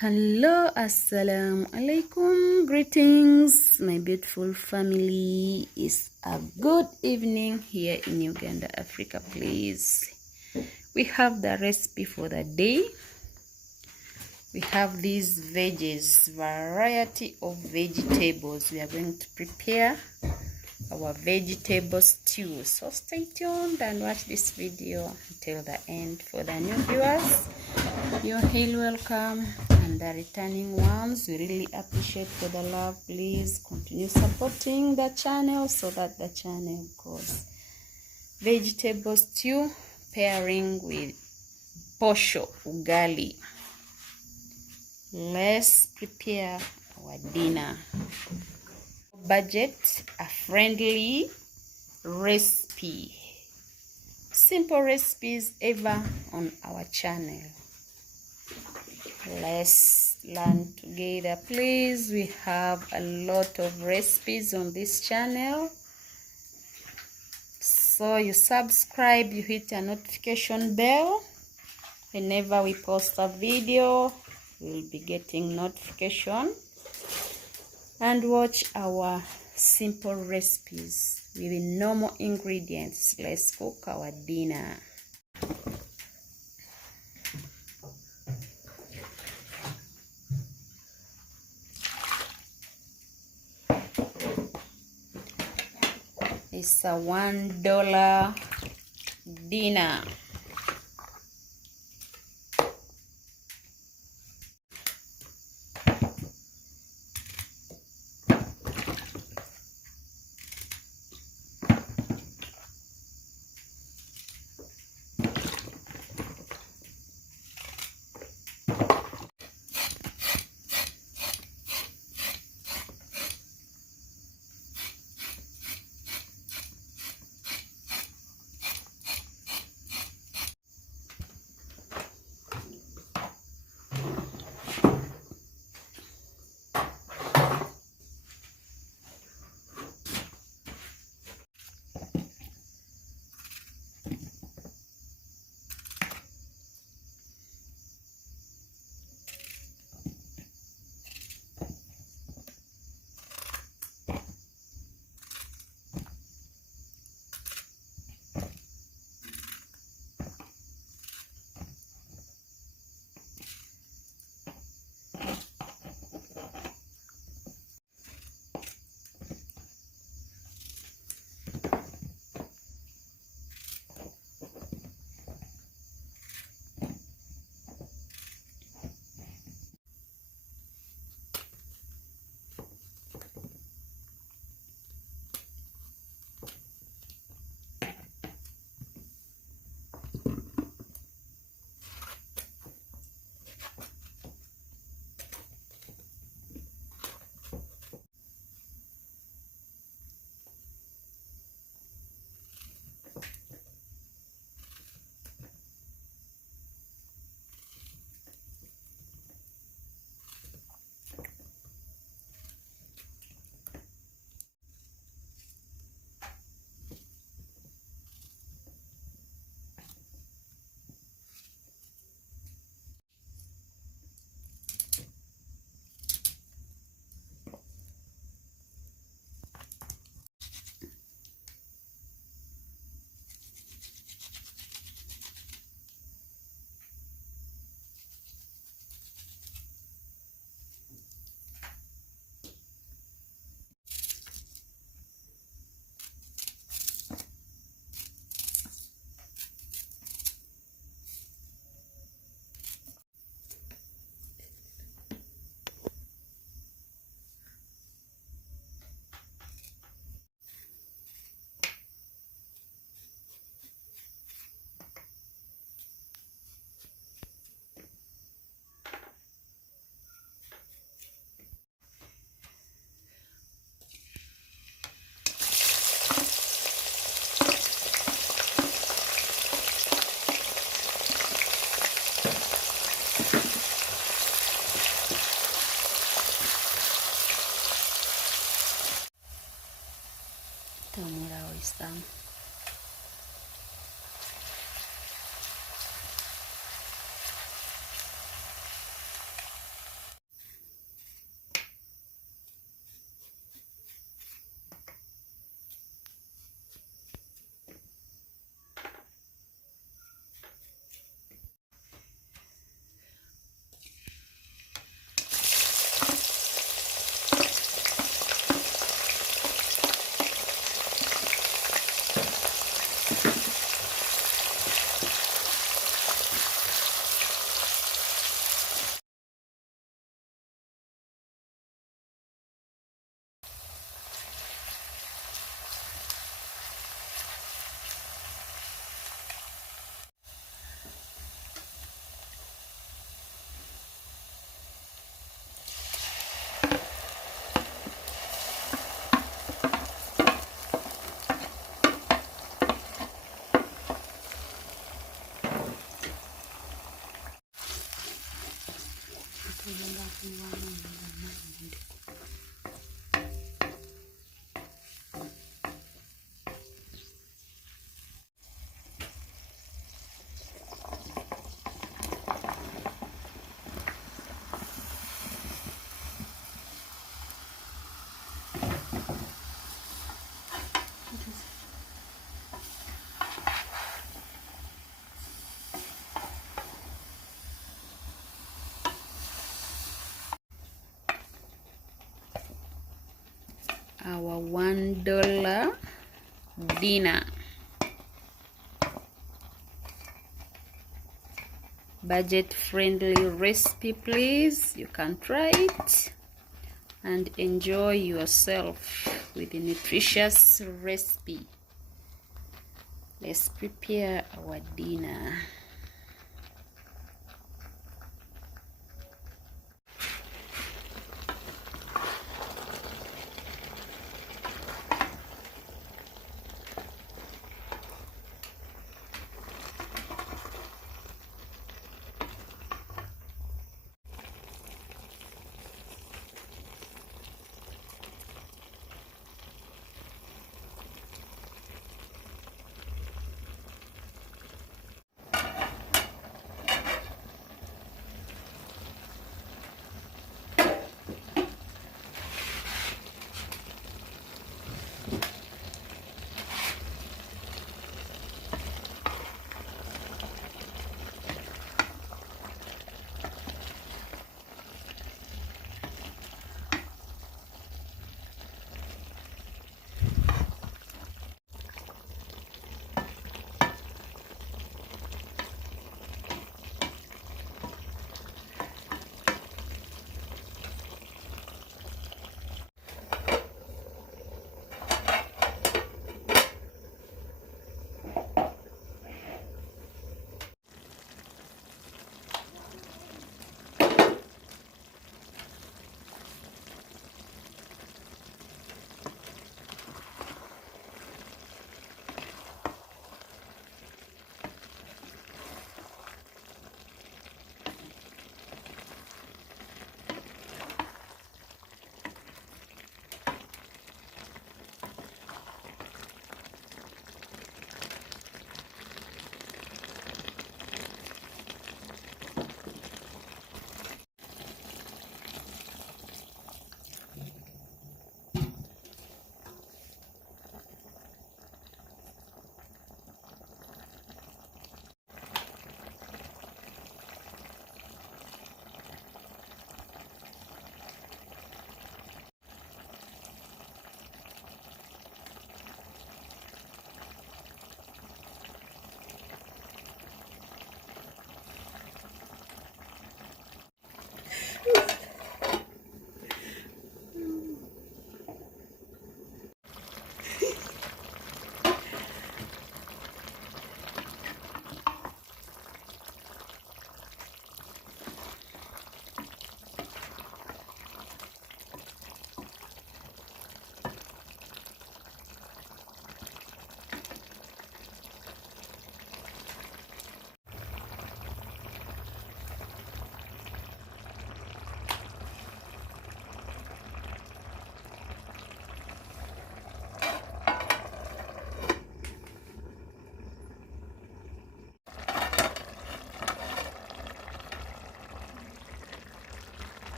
Hello, assalamu alaikum, greetings my beautiful family. It's a good evening here in Uganda, Africa. Please, we have the recipe for the day. We have these veggies, variety of vegetables. We are going to prepare our vegetable stew, so stay tuned and watch this video until the end. For the new viewers, you're highly welcome, and the returning ones, we really appreciate for the love. Please continue supporting the channel so that the channel grows. Vegetable stew pairing with posho, ugali. Let's prepare our dinner. Budget, a friendly recipe. Simple recipes ever on our channel. Let's learn together, please. We have a lot of recipes on this channel, so you subscribe, you hit a notification bell. Whenever we post a video, you'll be getting notification, and watch our simple recipes with normal ingredients. Let's cook our dinner. It's a $1 dinner. Our $1 dinner. Budget friendly recipe, please. You can try it and enjoy yourself with a nutritious recipe. Let's prepare our dinner.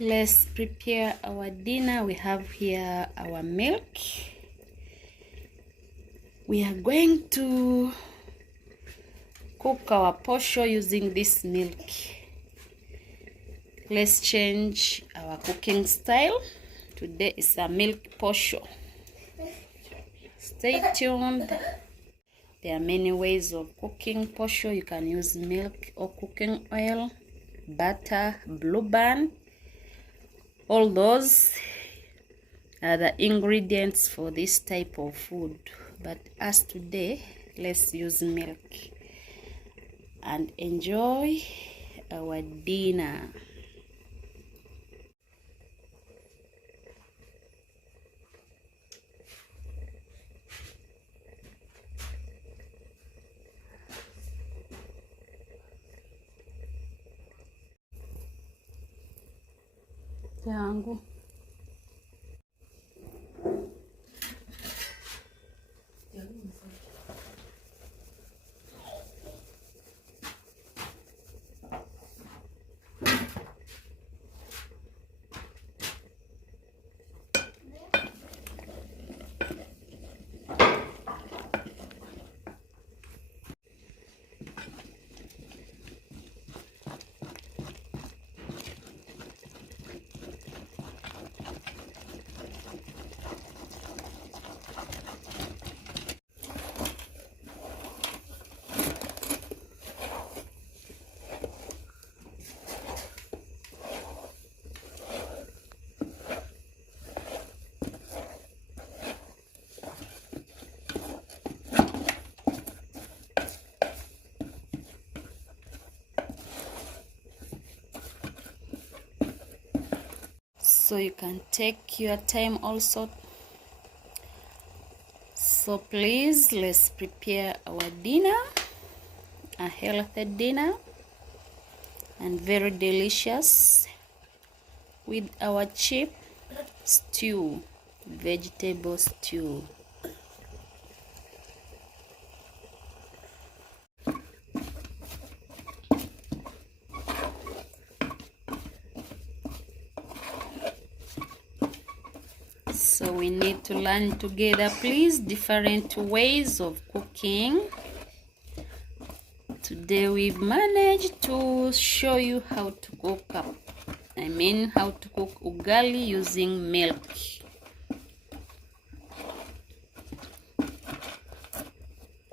Let's prepare our dinner. We have here our milk. We are going to cook our posho using this milk. Let's change our cooking style. Today is a milk posho. Stay tuned. There are many ways of cooking posho. You can use milk or cooking oil, butter, blue band. All those are the ingredients for this type of food. But as today, let's use milk and enjoy our dinner. Yangu so you can take your time also. So please, let's prepare our dinner, a healthy dinner and very delicious, with our cheap stew, vegetable stew. So we need to learn together, please, different ways of cooking. Today we've managed to show you how to cook how to cook ugali using milk.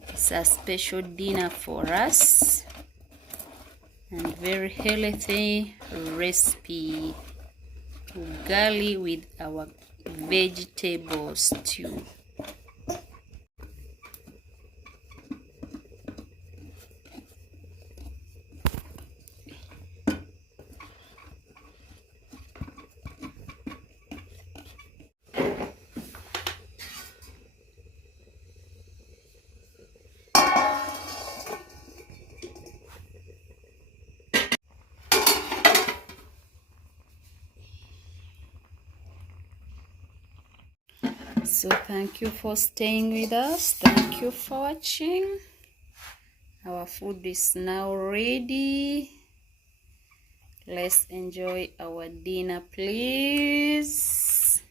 It's a special dinner for us and very healthy recipe, ugali with our vegetable stew. So thank you for staying with us. Thank you for watching. Our food is now ready. Let's enjoy our dinner, please.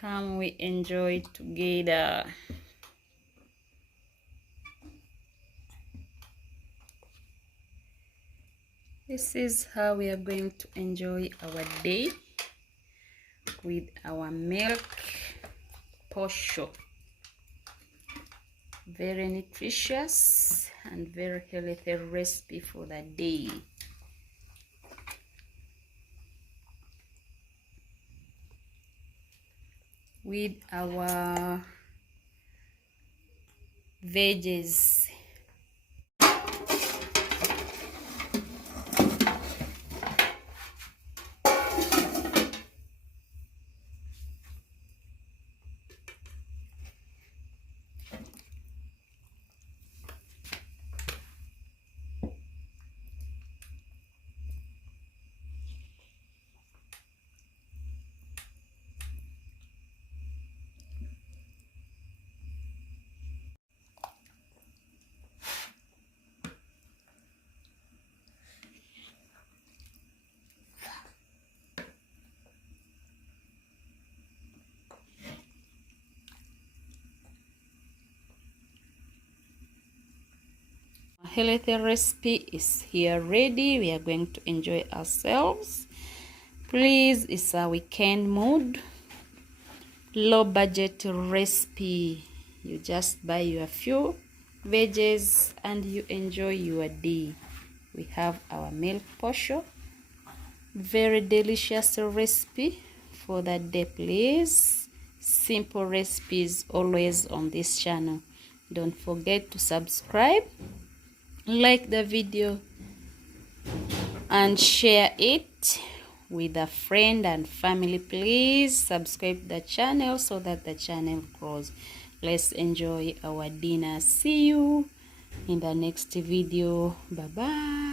Come, we enjoy together. This is how we are going to enjoy our day, with our milk posho. Very nutritious and very healthy recipe for the day. With our veggies. Healthy recipe is here ready. We are going to enjoy ourselves. Please, it's a weekend mood, low budget recipe. You just buy your few veggies and you enjoy your day. We have our milk posho, very delicious recipe for that day, please. Simple recipes always on this channel. Don't forget to subscribe, like the video, and share it with a friend and family. Please subscribe the channel so that the channel grows. Let's enjoy our dinner. See you in the next video. Bye bye.